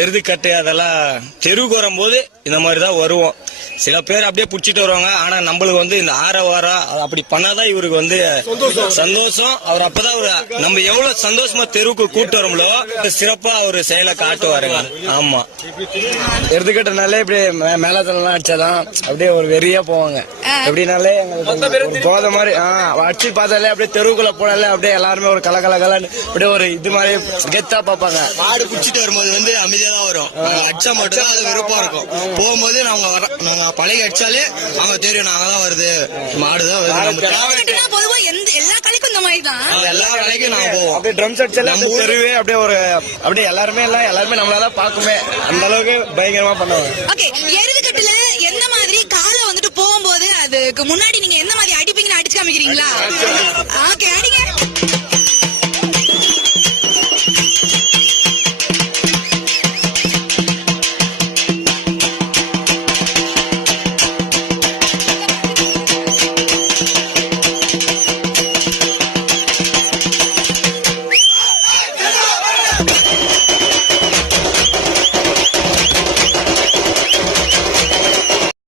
எருதுக்கட்டு அதெல்லாம் தெருவுக்கு வரும்போது இந்த மாதிரிதான் வருவோம். சில பேர் அப்படியே புடிச்சிட்டு வருவாங்க. ஆனா நம்மளுக்கு வந்து இந்த வாரம் அப்படி பண்ணாதான் இவருக்கு வந்து சந்தோஷம். அவர் அப்பதான் நம்ம எவ்வளவு சந்தோஷமா தெருவுக்கு கூட்டு வரோம்லோ சிறப்பா அவரு செயலை காட்டுவாருங்க. ஆமா, எருதுக்கட்டுனாலே இப்படி மேலத்தெல்லாம் அடிச்சாதான் அப்படியே ஒரு வெறியா போவாங்க. எப்படினாலே எங்களுக்கு போத மாதிரி அடிச்சு பார்த்தாலே அப்படியே தெருவுக்குள்ள போனாலே அப்படியே எல்லாருமே ஒரு கலகலன்னு அப்படியே ஒரு இது மாதிரி கெத்தா பார்ப்பாங்க. மாடு குடிச்சிட்டு வரும்போது வந்து அமைதியா தான் வரும். அடிச்சா மட்டும் தான் அது விருப்பம் இருக்கும். போகும்போது நாங்க பழகி அடிச்சாலே அவங்க தெரியும் நாங்க தான் வருது, மாடுதான் வருது. பொதுவா எல்லா கலைக்கும் இந்த மாதிரி தான் எல்லா கலைக்கும் நாங்க போவோம். அப்படியே ட்ரம்ஸ் அடிச்சாலே நம்ம தெருவே அப்படியே ஒரு அப்படியே எல்லாருமே நம்மளால பாக்குமே அந்த அளவுக்கு பயங்கரமா பண்ணுவாங்க. ஓகே, எருதுக்கட்டுல எந்த மாதிரி காலை வந்துட்டு போகும்போது அதுக்கு முன்னாடி நீங்க எந்த மாதிரி அடிப்பீங்கன்னு அடிச்சு காமிக்கிறீங்களா? ஓகே, அடிங்க.